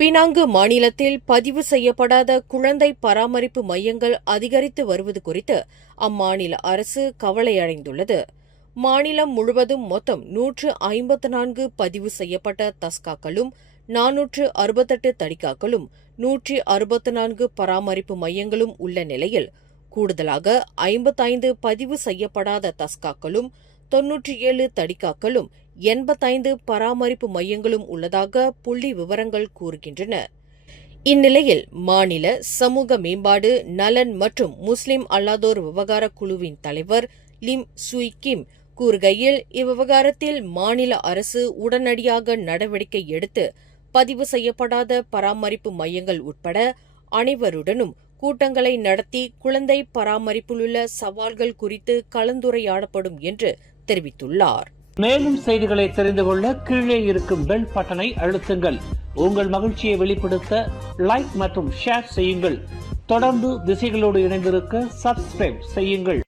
Penang மாநிலத்தில் பதிவு செய்யப்படாத குழந்தை பராமரிப்பு மையங்கள் அதிகரித்து வருவது குறித்து அம்மாநில அரசு கவலையடைந்துள்ளது. மாநிலம் முழுவதும் மொத்தம் 154 பதிவு செய்யப்பட்ட தஸ்காக்களும் 468 தடிகாக்களும் 164 பராமரிப்பு மையங்களும் உள்ள நிலையில் கூடுதலாக 55 பதிவு செய்யப்படாத தஸ்காக்களும் 97 தடிகாக்களும் 85 பராமரிப்பு மையங்களும் உள்ளதாக புள்ளி விவரங்கள் கூறுகின்றன. இந்நிலையில் மாநில சமூக மேம்பாடு, நலன் மற்றும் முஸ்லிம் அல்லாதோர் விவகார குழுவின் தலைவர் லிம் சுய் கிம் கூறுகையில், இவ்விவகாரத்தில் மாநில அரசு உடனடியாக நடவடிக்கை எடுத்து பதிவு செய்யப்படாத பராமரிப்பு மையங்கள் உட்பட அனைவருடனும் கூட்டங்களை நடத்தி குழந்தை பராமரிப்பிலுள்ள சவால்கள் குறித்து கலந்துரையாடப்படும் என்று தெரிவித்துள்ளார். மேலும் செய்திகளை தெரிந்து கொள்ள கீழே இருக்கும் பெல் பட்டனை அழுத்துங்கள். உங்கள் மகிழ்ச்சியை வெளிப்படுத்த லைக் மற்றும் ஷேர் செய்யுங்கள். தொடர்ந்து திசைகளோடு இணைந்திருக்க சப்ஸ்கிரைப் செய்யுங்கள்.